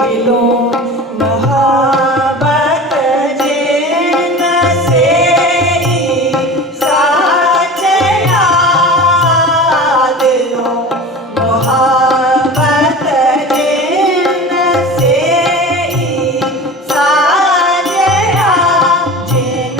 मिलो मोहब्बत जिन से साच याद लो मोहब्बत जिन से साच याद जिन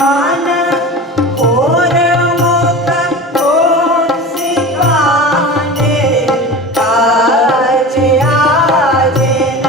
मन और मुख को सिखाने काज आज न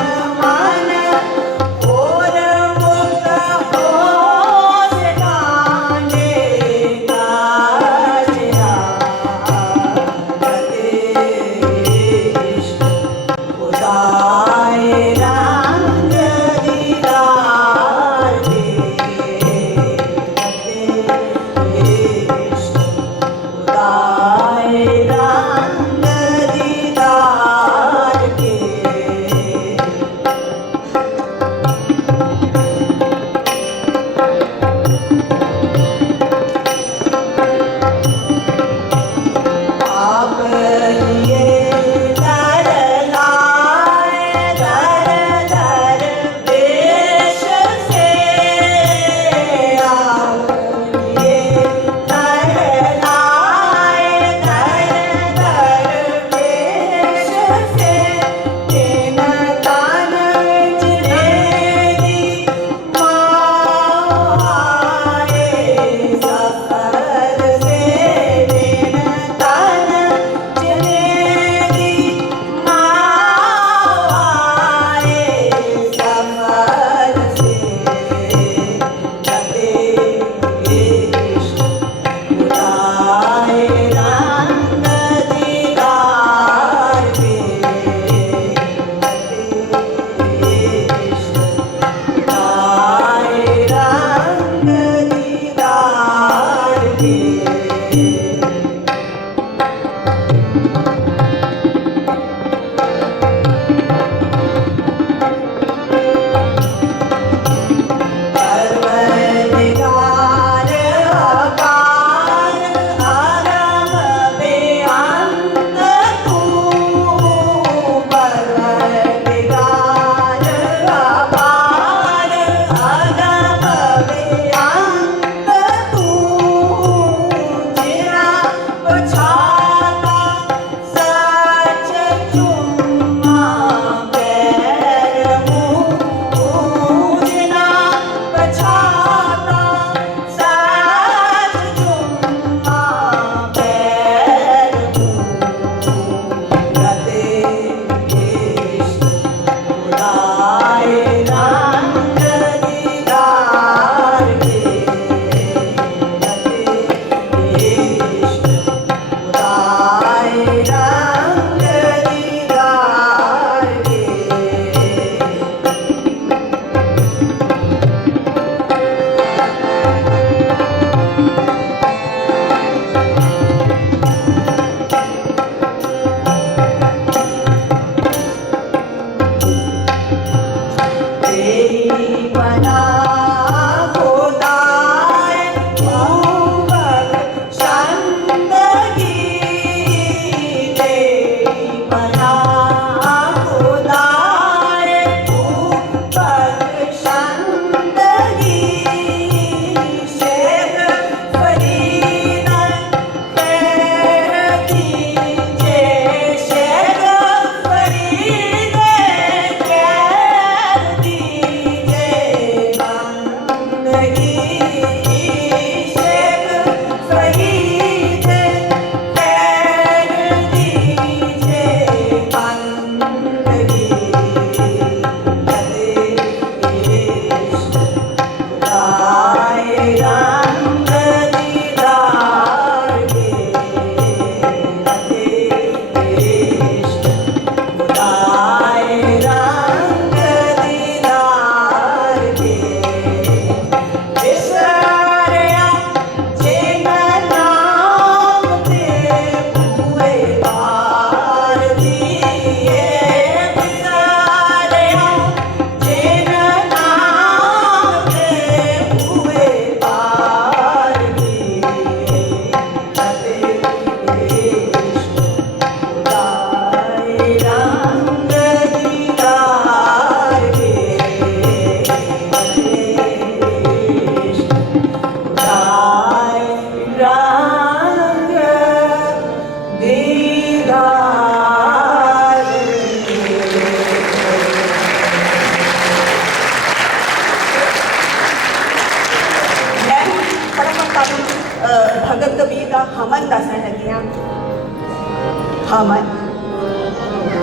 हाँ मैं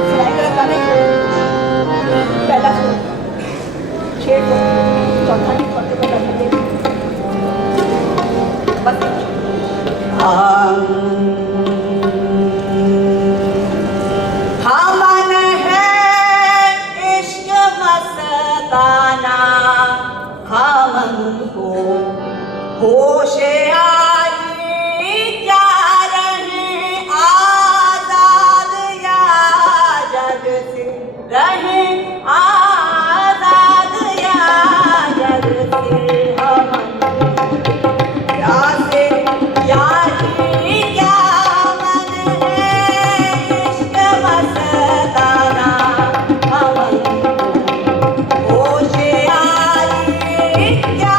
सुनाई देता नहीं पहला सुन छेड़ दो चौथा नहीं चौथे को करने दे बस हमन है इश्क मस्ताना हमन को होशियारी क्या रहे आजाद या जग से रहे आजाद या जग से हमन या से यारी क्या मन है इश्क मस्ताना हमन को होशियारी क्या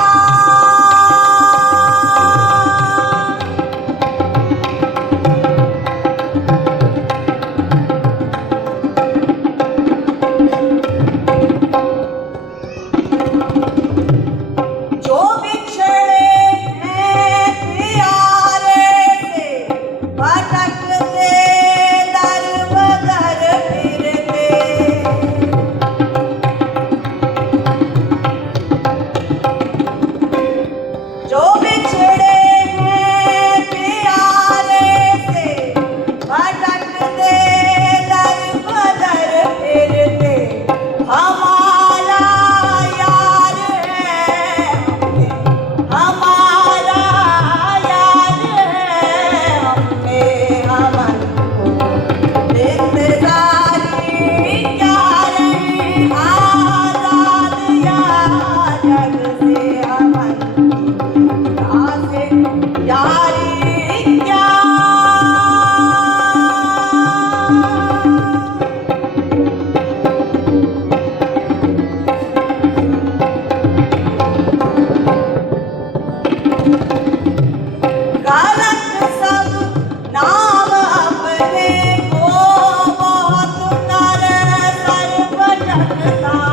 जो बिछड़े हैं प्यारे से भटकते दर बदर फिरते जो बिछड़े हैं प्यारे से भटकते दर बदर फिरते हमारा यार है हमारा यार है हमें हमन को इंतजारी क्या रहे आजाद या जग से हमन या से यारी क्या गलत सब नाम अपने को बहुत नर सर भटकता